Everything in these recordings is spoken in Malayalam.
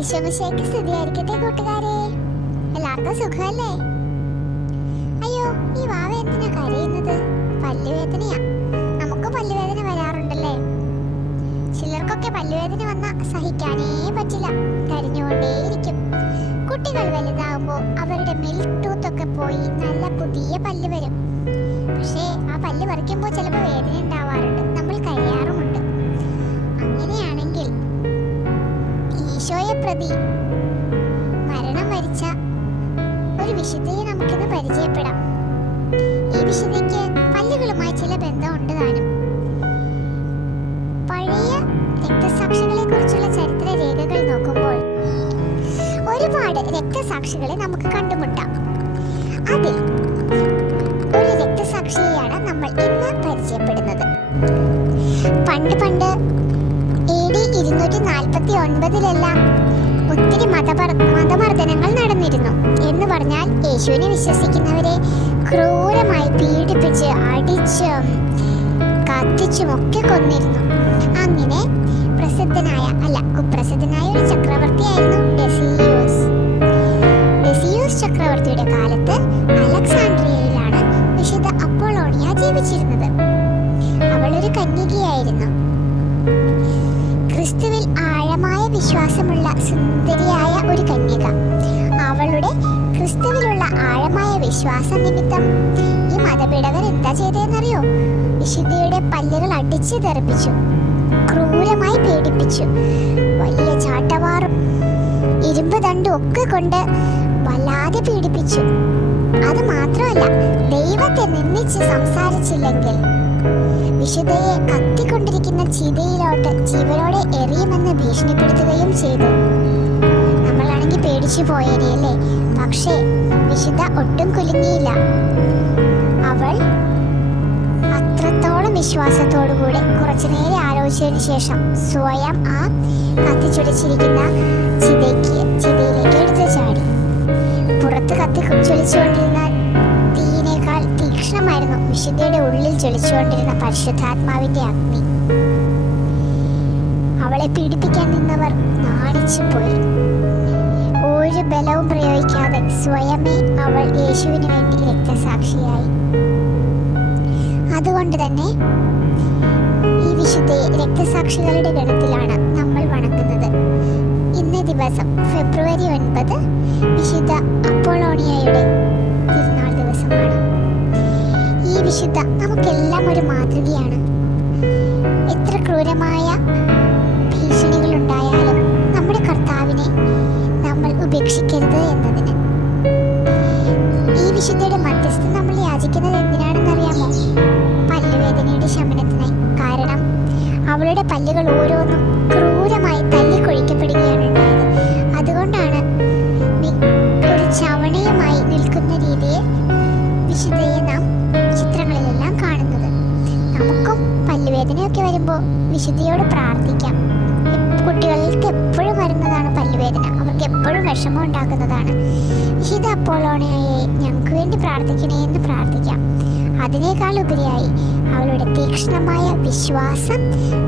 ഈശോമിശിഹായ്ക്ക് സ്തുതിയായിരിക്കട്ടെ കൂട്ടുകാരെ. എല്ലാവർക്കും സുഖമല്ലേ? അയ്യോ, ഈ വാവ എന്തിനാ കരയുന്നത്? പല്ലുവേദനയാ. നമുക്ക് പല്ലുവേദന വരാറുണ്ടല്ലേ? ചിലർക്കൊക്കെ പല്ലുവേദന വന്നാൽ സഹിക്കാനേ പറ്റില്ല, കരഞ്ഞുകൊണ്ടേയിരിക്കും. കുട്ടികൾ വലുതാകുമ്പോൾ അവരുടെ മിൽക്ക് ടൂത്ത് ഒക്കെ പോയി നല്ല പുതിയ പല്ല് വരും. പക്ഷേ ആ പല്ല് പറിക്കുമ്പോൾ ചിലപ്പോൾ വേദന ഉണ്ടാവാറുണ്ട്, നമ്മൾ കരയാറുമുണ്ട്. അങ്ങനെയാണെങ്കിൽ ഈശോയെ പ്രതി മരണം വരിച്ച ഒരു വിശുദ്ധയെ നമുക്കിന്ന് പരിചയപ്പെടാം. ഈ വിശുദ്ധയ്ക്ക് പല്ലുകളുമായി ചില ബന്ധമുണ്ട് താനും. പഴയ രക്തസാക്ഷികളെ കുറിച്ചുള്ള ചരിത്ര രേഖകൾ നോക്കുമ്പോൾ ഒരുപാട് രക്തസാക്ഷികളെ നമുക്ക് കണ്ടുമുട്ടാം. അതിൽ ഒരു രക്തസാക്ഷിയെയാണ് നമ്മൾ ഇന്ന് പരിചയപ്പെടുന്നത്. പണ്ട് AD 249 ഒത്തിരി മതമർദ്ദനങ്ങൾ നടന്നിരുന്നു. എന്ന് പറഞ്ഞാൽ യേശുവിനെ വിശ്വസിക്കുന്നവരെ ക്രൂരമായി പീഡിപ്പിച്ച് അടിച്ചും കത്തിച്ചും ഒക്കെ കൊന്നിരുന്നു. അങ്ങനെ കുപ്രസിദ്ധനായ ഒരു ചക്രവർത്തിയായിരുന്നു ഡെസിയൂസ് ചക്രവർത്തിയുടെ കാലത്ത് അലക്സാണ്ട്രിയയിലാണ് വിശുദ്ധ അപ്പോളോണിയ ജീവിച്ചിരുന്നത്. അവളൊരു കന്യകയായിരുന്നു. ക്രിസ്തുവിൽ ആഴമായ വിശ്വാസമുള്ള സുന്ദരിയായ ഒരു കന്യക. അവളുടെ ക്രിസ്തുവിലുള്ള ആഴമായ വിശ്വാസം നിമിത്തം ഈ മതപീഡകർ എന്താ ചെയ്തതെന്നറിയോ? വിശുദ്ധയുടെ പല്ലുകൾ അടിച്ചു തെറിപ്പിച്ചു, ക്രൂരമായി പീഡിപ്പിച്ചു. വലിയ ചാട്ടവാറും ഇരുമ്പ് ദണ്ടും ഒക്കെ കൊണ്ട് വല്ലാതെ പീഡിപ്പിച്ചു. അത് മാത്രമല്ല, ദൈവത്തെ നിന്ദിച്ച് സംസാരിച്ചില്ലെങ്കിൽ വിശുദ്ധയെ കത്തിക്കൊണ്ടിരിക്കുന്ന ചിതയിലോട്ട് ജീവനോടെ എറിയുമെന്ന് ഭീഷണിപ്പെടുത്തുകയും ചെയ്തു. നമ്മളാണെങ്കിൽ പേടിച്ചു പോയേനെയല്ലേ? പക്ഷേ വിശുദ്ധ ഒട്ടും കുലുങ്ങിയില്ല. അവൾ അത്രത്തോളം വിശ്വാസത്തോടുകൂടെ കുറച്ചു നേരം ആലോചിച്ചതിന് ശേഷം സ്വയം ആ കത്തിച്ചൊലിച്ചിരിക്കുന്ന ചിതയിലേക്ക് എടുത്തു ചാടി. പുറത്ത് കത്തിച്ചൊലിച്ചുകൊണ്ടിരുന്ന തീയിനേക്കാൾ തീക്ഷ്ണമായിരുന്നു വിശുദ്ധയുടെ ഉള്ളിൽ ജ്വലിച്ചുകൊണ്ടിരുന്ന പരിശുദ്ധാത്മാവിന്റെ അഗ്നി. അവളെ പീഡിപ്പിക്കാൻ നിന്നവർ നാണിച്ചു പോയി. ഒരു ബലവും പ്രയോഗിക്കാതെ സ്വയമേ അവൾ യേശുവിന് വേണ്ടി രക്തസാക്ഷിയായി. അതുകൊണ്ട് തന്നെ ഈ വിശുദ്ധയെ രക്തസാക്ഷികളുടെ ഗണത്തിലാണ് നമ്മൾ വണങ്ങുന്നത്. ഇന്നേ ദിവസം ഫെബ്രുവരി 9 വിശുദ്ധ അപ്പോളോണിയയുടെ തിരുനാൾ ദിവസമാണ്. ഈ വിശുദ്ധ നമുക്കെല്ലാം ഒരു മാതൃകയാണ്. എത്ര ക്രൂരമായ ഭീഷണികളുണ്ടായാലും നമ്മുടെ കർത്താവിനെ നമ്മൾ ഉപേക്ഷിക്കരുത് എന്നതിന്. ഈ വിശുദ്ധയുടെ മധ്യസ്ഥം നമ്മൾ യാചിക്കുന്നത് എന്തിനാണെന്നറിയാമോ? പല്ലുവേദനയുടെ ശമനത്തിനായി. കാരണം അവളുടെ പല്ലുകൾ ഓരോന്നും ക്രൂരമായി തല്ലിക്കൊഴിക്കപ്പെടുകയാണ് ഉണ്ടായത്. അതുകൊണ്ടാണ് ഒരു ചവണയുമായി നിൽക്കുന്ന രീതിയിൽ വിശുദ്ധയെ നാം ചിത്രങ്ങളിലെല്ലാം കാണുന്നത്. നമുക്കും പല്ലുവേദനയൊക്കെ വരുമ്പോൾ വിശുദ്ധിയോട് പ്രാർത്ഥിക്കാം. കുട്ടികൾക്ക് എപ്പോഴും വരുന്നതാണ് പല്ലുവേദന, അവർക്ക് എപ്പോഴും വിഷമം ഉണ്ടാക്കുന്നതാണ്. വിശുദ്ധ അപ്പോളോണിയയെ ഞങ്ങൾക്ക് വേണ്ടി പ്രാർത്ഥിക്കണേ എന്ന് പ്രാർത്ഥിക്കാം. അതിനേക്കാൾ ഉപരിയായി അവളുടെ തീക്ഷ്ണമായ വിശ്വാസം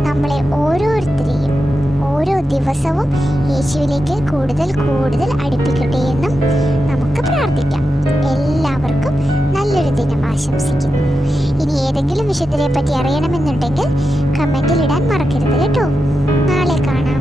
നമ്മളെ ഓരോരുത്തരെയും ഓരോ ദിവസവും യേശുവിലേക്ക് കൂടുതൽ അടുപ്പിക്കട്ടെ എന്നും നമുക്ക് പ്രാർത്ഥിക്കാം. എല്ലാവർക്കും നല്ലൊരു ദിനം ആശംസിക്കുന്നു. ഇനി ഏതെങ്കിലും വിശുദ്ധരെ പറ്റി അറിയണമെന്നുണ്ടെങ്കിൽ കമന്റിൽ ഇടാൻ മറക്കരുത് കേട്ടോ. നാളെ കാണാം.